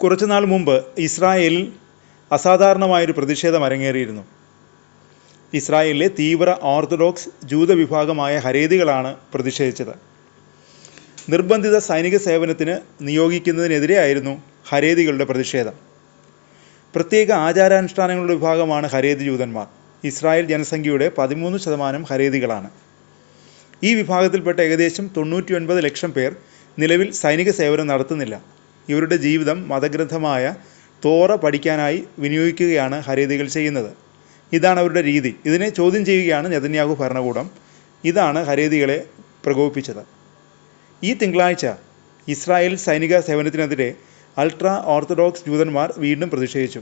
കുറച്ചുനാൾ മുമ്പ് ഇസ്രായേലിൽ അസാധാരണമായൊരു പ്രതിഷേധം അരങ്ങേറിയിരുന്നു. ഇസ്രായേലിലെ തീവ്ര ഓർത്തഡോക്സ് ജൂത വിഭാഗമായ ഹരേതികളാണ് പ്രതിഷേധിച്ചത്. നിർബന്ധിത സൈനിക സേവനത്തിന് നിയോഗിക്കുന്നതിനെതിരെയായിരുന്നു ഹരേതികളുടെ പ്രതിഷേധം. പ്രത്യേക ആചാരാനുഷ്ഠാനങ്ങളുടെ വിഭാഗമാണ് ഹരേതി ജൂതന്മാർ. ഇസ്രായേൽ ജനസംഖ്യയുടെ 13% ഹരേതികളാണ്. ഈ വിഭാഗത്തിൽപ്പെട്ട ഏകദേശം 99 ലക്ഷം പേർ നിലവിൽ സൈനിക സേവനം നടത്തുന്നില്ല. ഇവരുടെ ജീവിതം മതഗ്രന്ഥമായ തോറ പഠിക്കാനായി വിനിയോഗിക്കുകയാണ് ഹരേതികൾ ചെയ്യുന്നത്. ഇതാണ് അവരുടെ രീതി. ഇതിനെ ചോദ്യം ചെയ്യുകയാണ് നെതന്യാഹു ഭരണകൂടം. ഇതാണ് ഹരേതികളെ പ്രകോപിപ്പിച്ചത്. ഈ തിങ്കളാഴ്ച ഇസ്രായേൽ സൈനിക സേവനത്തിനെതിരെ അൾട്രാ ഓർത്തഡോക്സ് ജൂതന്മാർ വീണ്ടും പ്രതിഷേധിച്ചു.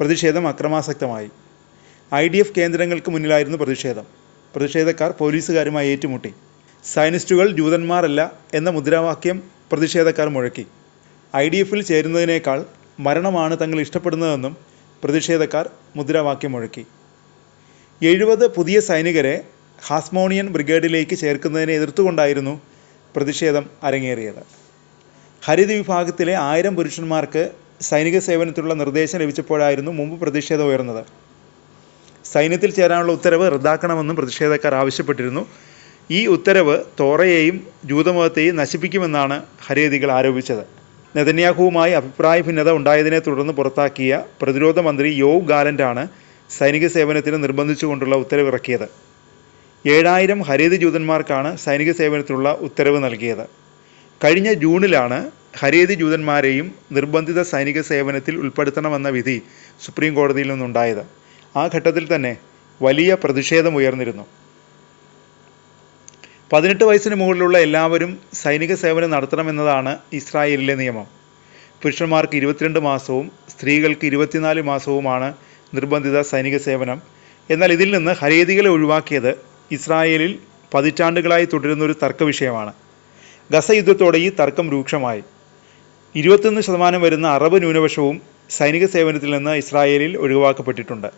പ്രതിഷേധം അക്രമാസക്തമായി. IDF കേന്ദ്രങ്ങൾക്ക് മുന്നിലായിരുന്നു പ്രതിഷേധം. പ്രതിഷേധക്കാർ പോലീസുകാരുമായി ഏറ്റുമുട്ടി. സയനിസ്റ്റുകൾ ജൂതന്മാരല്ല എന്ന മുദ്രാവാക്യം പ്രതിഷേധക്കാർ മുഴക്കി. IDFൽ ചേരുന്നതിനേക്കാൾ മരണമാണ് തങ്ങൾ ഇഷ്ടപ്പെടുന്നതെന്നും പ്രതിഷേധക്കാർ മുദ്രാവാക്യം മുഴക്കി. 70 പുതിയ സൈനികരെ ഹാസ്മോണിയൻ ബ്രിഗേഡിലേക്ക് ചേർക്കുന്നതിനെ എതിർത്തുകൊണ്ടായിരുന്നു പ്രതിഷേധം അരങ്ങേറിയത്. ഹരിത വിഭാഗത്തിലെ 1000 പുരുഷന്മാർക്ക് സൈനിക സേവനത്തിലുള്ള നിർദ്ദേശം ലഭിച്ചപ്പോഴായിരുന്നു മുമ്പ് പ്രതിഷേധം ഉയർന്നത്. സൈന്യത്തിൽ ചേരാനുള്ള ഉത്തരവ് റദ്ദാക്കണമെന്നും പ്രതിഷേധക്കാർ ആവശ്യപ്പെട്ടിരുന്നു. ഈ ഉത്തരവ് തോറയെയും ജൂതമതത്തെയും നശിപ്പിക്കുമെന്നാണ് ഹരേതികൾ ആരോപിച്ചത്. നെതന്യാഹുവുമായി അഭിപ്രായ ഭിന്നത ഉണ്ടായതിനെ തുടർന്ന് പുറത്താക്കിയ പ്രതിരോധ മന്ത്രി യോവ് ഗാലന്റാണ് സൈനിക സേവനത്തിന് നിർബന്ധിച്ചുകൊണ്ടുള്ള ഉത്തരവിറക്കിയത്. 7000 ഹരേതി ജൂതന്മാർക്കാണ് സൈനിക സേവനത്തിനുള്ള ഉത്തരവ് നൽകിയത്. കഴിഞ്ഞ ജൂണിലാണ് ഹരേതി ജൂതന്മാരെയും നിർബന്ധിത സൈനിക സേവനത്തിൽ ഉൾപ്പെടുത്തണമെന്ന വിധി സുപ്രീം കോടതിയിൽ നിന്നുണ്ടായത്. ആ ഘട്ടത്തിൽ തന്നെ വലിയ പ്രതിഷേധം ഉയർന്നിരുന്നു. 18 വയസ്സിന് മുകളിലുള്ള എല്ലാവരും സൈനിക സേവനം നടത്തണമെന്നതാണ് ഇസ്രായേലിലെ നിയമം. പുരുഷന്മാർക്ക് 22 മാസവും സ്ത്രീകൾക്ക് 24 മാസവുമാണ് നിർബന്ധിത സൈനിക സേവനം. എന്നാൽ ഇതിൽ നിന്ന് ഹരേതികളെ ഒഴിവാക്കിയത് ഇസ്രായേലിൽ പതിറ്റാണ്ടുകളായി തുടരുന്നൊരു തർക്ക വിഷയമാണ്. ഗസ യുദ്ധത്തോടെ ഈ തർക്കം രൂക്ഷമായി. 21% വരുന്ന അറബ് ന്യൂനപക്ഷവും സൈനിക സേവനത്തിൽ നിന്ന് ഇസ്രായേലിൽ ഒഴിവാക്കപ്പെട്ടിട്ടുണ്ട്.